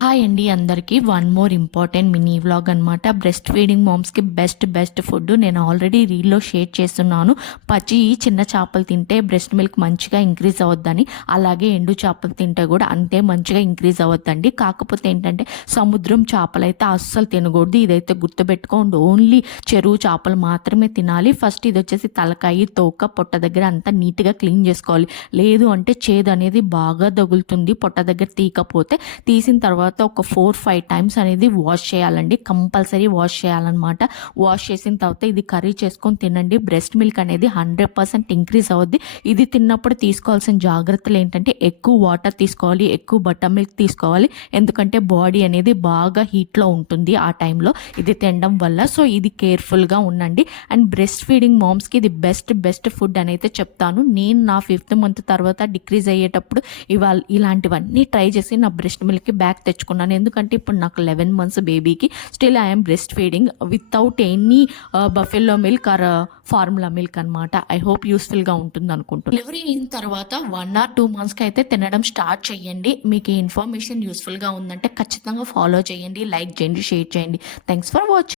Hi అండి అందరికీ. One more important mini vlog అనమాట. బ్రెస్ట్ ఫీడింగ్ మామ్స్‌కి బెస్ట్ ఫుడ్ నేను ఆల్రెడీ రీల్‌లో షేర్ చేస్తున్నాను. పచ్చి చిన్న చేపలు తింటే బ్రెస్ట్ మిల్క్ మంచిగా ఇంక్రీజ్ అవుద్దని. అలాగే ఎండు చేపలు తింటే కూడా అంతే మంచిగా ఇంక్రీజ్ అవుద్దండి. కాకపోతే ఏంటంటే సముద్రం చేపలైతే అస్సలు తినకూడదు. ఇదైతే గుర్తుపెట్టుకోండి. ఓన్లీ చెరువు చేపలు మాత్రమే తినాలి. ఫస్ట్ ఇది వచ్చేసి తలకాయ, తోక, పొట్ట దగ్గర అంతా నీట్‌గా క్లీన్ చేసుకోవాలి. లేదు అంటే చేదు అనేది బాగా తగులుతుంది పొట్ట దగ్గర తీయకపోతే. తీసిన తర్వాత ఒక 4-5 టైమ్స్ అనేది వాష్ చేయాలండి. కంపల్సరీ వాష్ చేయాలన్నమాట. వాష్ చేసిన తర్వాత ఇది కర్రీ చేసుకొని తినండి. బ్రెస్ట్ మిల్క్ అనేది 100% ఇంక్రీజ్ అవుద్ది. ఇది తిన్నప్పుడు తీసుకోవాల్సిన జాగ్రత్తలు ఏంటంటే ఎక్కువ వాటర్ తీసుకోవాలి, ఎక్కువ బటర్ మిల్క్ తీసుకోవాలి. ఎందుకంటే బాడీ అనేది బాగా హీట్లో ఉంటుంది ఆ టైంలో ఇది తినడం వల్ల. సో ఇది కేర్ఫుల్గా ఉండండి. అండ్ బ్రెస్ట్ ఫీడింగ్ మామ్స్కి ఇది బెస్ట్ ఫుడ్ అని అయితే చెప్తాను. నేను నా 5th మంత్ తర్వాత డిక్రీజ్ అయ్యేటప్పుడు ఇలాంటివన్నీ ట్రై చేసి నా బ్రెస్ట్ మిల్క్కి బ్యాక్ తెచ్చుకున్నాను. ఎందుకంటే ఇప్పుడు నాకు 11 మంత్స్ బేబీకి still I'm breast feeding without any buffalo milk are formula milk అనమాట. ఐ హోప్ యూస్ఫుల్గా ఉంటుంది అనుకుంటున్నాను. డెలివరీ అయిన తర్వాత 1 or 2 మంత్స్కి అయితే తినడం స్టార్ట్ చేయండి. మీకు ఈ ఇన్ఫర్మేషన్ యూస్ఫుల్గా ఉందంటే ఖచ్చితంగా ఫాలో చేయండి, లైక్ చేయండి, షేర్ చేయండి. Thanks for watching.